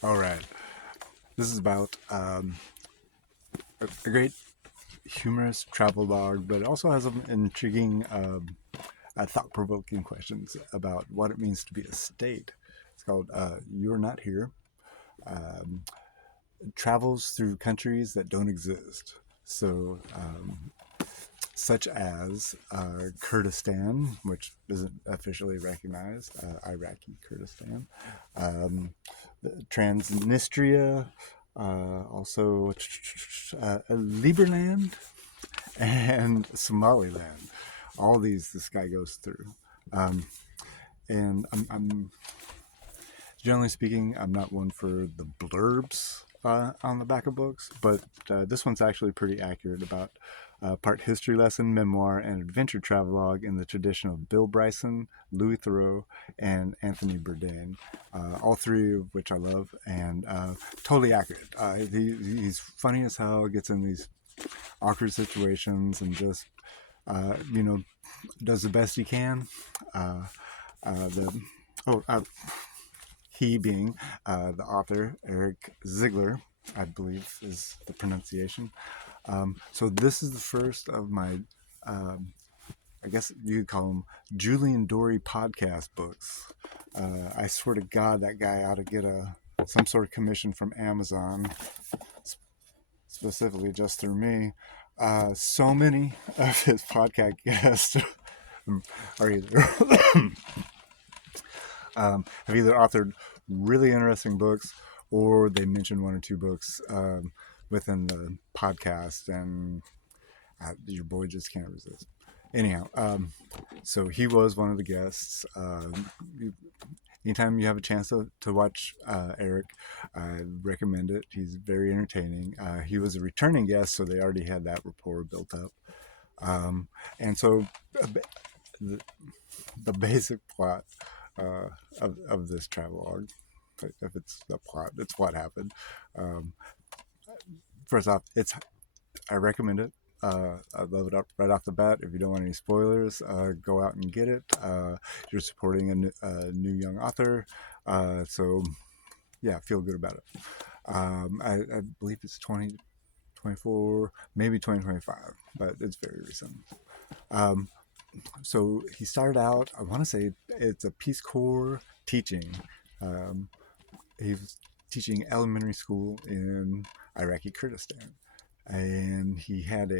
All right. This is about a great humorous travel log, but it also has some intriguing, thought-provoking questions about what it means to be a state. It's called "You're Not Here." Um, Travels through countries that don't exist. So, such as Kurdistan, which isn't officially recognized, Iraqi Kurdistan, um, Transnistria, also Liberland, and Somaliland. All these this guy goes through. Um, and I'm generally speaking, I'm not one for the blurbs on the back of books, but this one's actually pretty accurate about part history lesson, memoir, and adventure travelogue in the tradition of Bill Bryson, Louis Theroux, and Anthony Bourdain, all three of which I love, and totally accurate. He's funny as hell, gets in these awkward situations, and just, you know, does the best he can. Uh, the oh, he being the author, Eric Ziegler, I believe is the pronunciation. So this is the first of my, um, I guess you could call them Julian Dory podcast books. I swear to God, that guy ought to get some sort of commission from Amazon, specifically just through me. So many of his podcast guests are either have either authored really interesting books or they mention one or two books within the podcast, and your boy just can't resist. Anyhow, so he was one of the guests. Anytime you have a chance to watch Eric, I recommend it. He's very entertaining. He was a returning guest, so they already had that rapport built up. And so uh, the, the basic plot uh, of this travelogue, if it's the plot, it's what happened. Um, First off, I recommend it. I love it up right off the bat. If you don't want any spoilers, go out and get it. You're supporting a new young author, so yeah, feel good about it. I believe it's 2024, maybe 2025, but it's very recent. Um, so he started out, I want to say it's a Peace Corps teaching. Um, he was teaching elementary school in Iraqi Kurdistan, and he had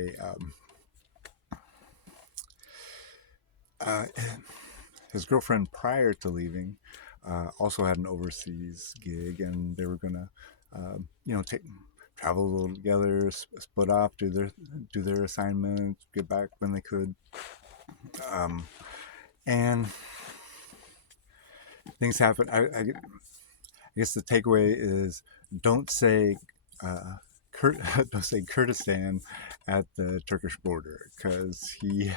uh, his girlfriend prior to leaving also had an overseas gig, and they were gonna, take travel a little together, split off, do their assignments, get back when they could, um, and things happen. I guess the takeaway is don't say uh, don't say Kurdistan at the Turkish border, because he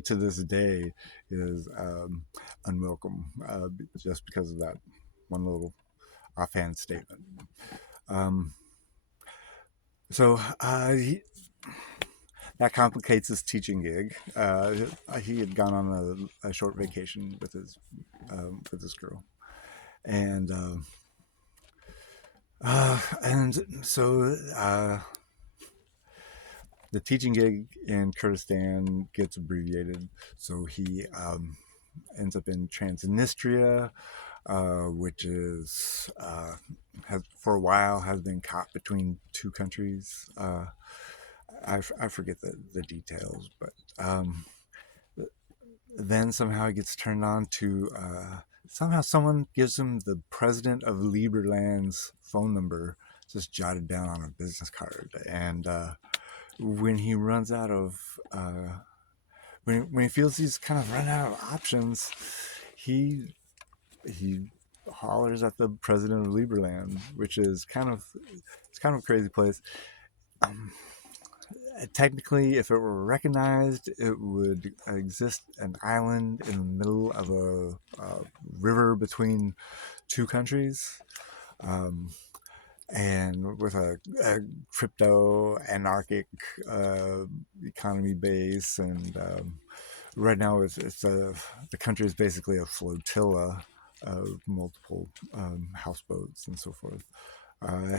to this day is unwelcome, just because of that one little offhand statement. Um, so that complicates his teaching gig. He had gone on a short vacation with his girl, and so the teaching gig in Kurdistan gets abbreviated. So he ends up in Transnistria, which is has for a while has been caught between two countries. I forget the details, but then somehow he gets turned on to somehow someone gives him the president of Liberland's phone number, just jotted down on a business card, and when he runs out of when he feels he's kind of run out of options, he he hollers at the president of Liberland, which is kind of a crazy place. Um, Technically, if it were recognized, it would exist an island in the middle of a river between two countries, um, and with a crypto anarchic economy base. And right now, the country is basically a flotilla multiple houseboats and so forth.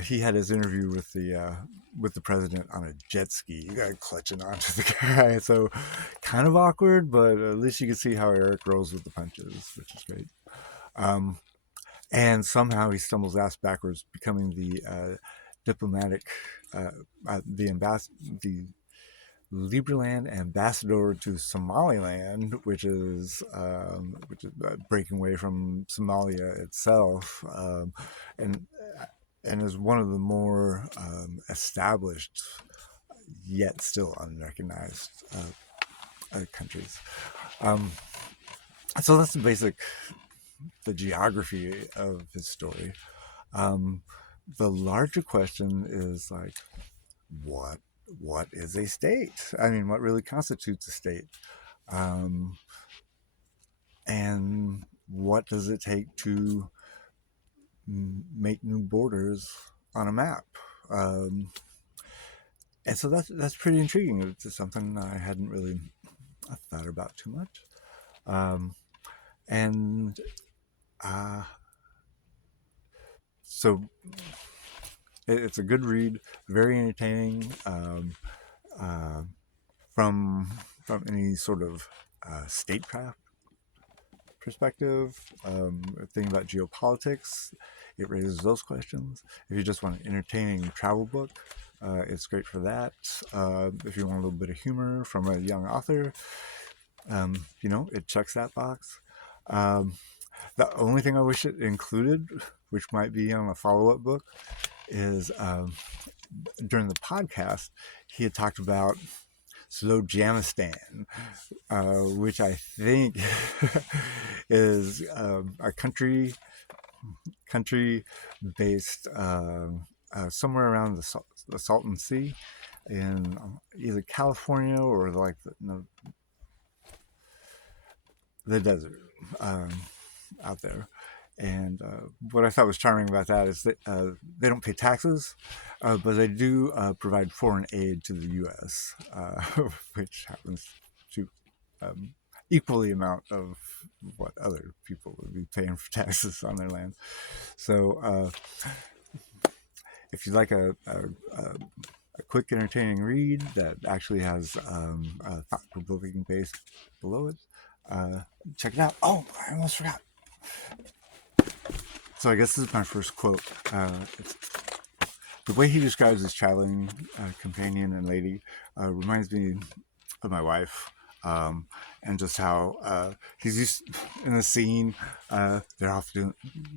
He had his interview with the president on a jet ski, clutching onto the guy. So kind of awkward, but at least you can see how Eric rolls with the punches, which is great. Um, and somehow he stumbles ass backwards, becoming the diplomatic, the Liberland ambassador to Somaliland, which is breaking away from Somalia itself, and and is one of the more established yet still unrecognized countries. Um, so that's the geography of his story. Um, the larger question is like, what what is a state? I mean, what really constitutes a state? Um, and what does it take to make new borders on a map? Um, and so that's pretty intriguing. It's something I hadn't really thought about too much. Um, and uh, so it's a good read, very entertaining. Uh, from any sort of statecraft perspective, thinking about geopolitics, it raises those questions. If you just want an entertaining travel book, it's great for that. If you want a little bit of humor from a young author, it checks that box. The only thing I wish it included, which might be on a follow-up book, is during the podcast, he had talked about Slowjamistan, which I think is a country based somewhere around the Salton Sea in either California or like the desert out there. And what I thought was charming about that is that they don't pay taxes, but they do provide foreign aid to the U.S., which happens to equally amount of what other people would be paying for taxes on their land. So if you like a quick, entertaining read that actually has a thought-provoking base below it, check it out. Oh, I almost forgot. So I guess this is my first quote. The way he describes his traveling companion and lady reminds me of my wife, and just how he's used in the scene. They're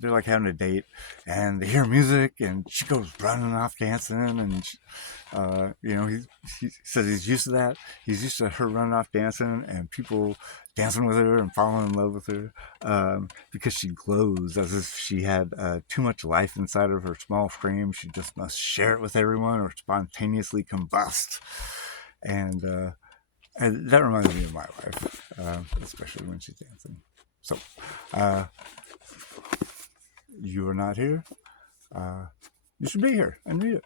like having a date, and they hear music, and she goes running off dancing, and he says he's used to that. He's used to her running off dancing and people dancing with her and falling in love with her, because she glows as if she had too much life inside of her small frame. She just must share it with everyone or spontaneously combust. And that reminds me of my wife, especially when she's dancing. So, you are not here. You should be here and read it.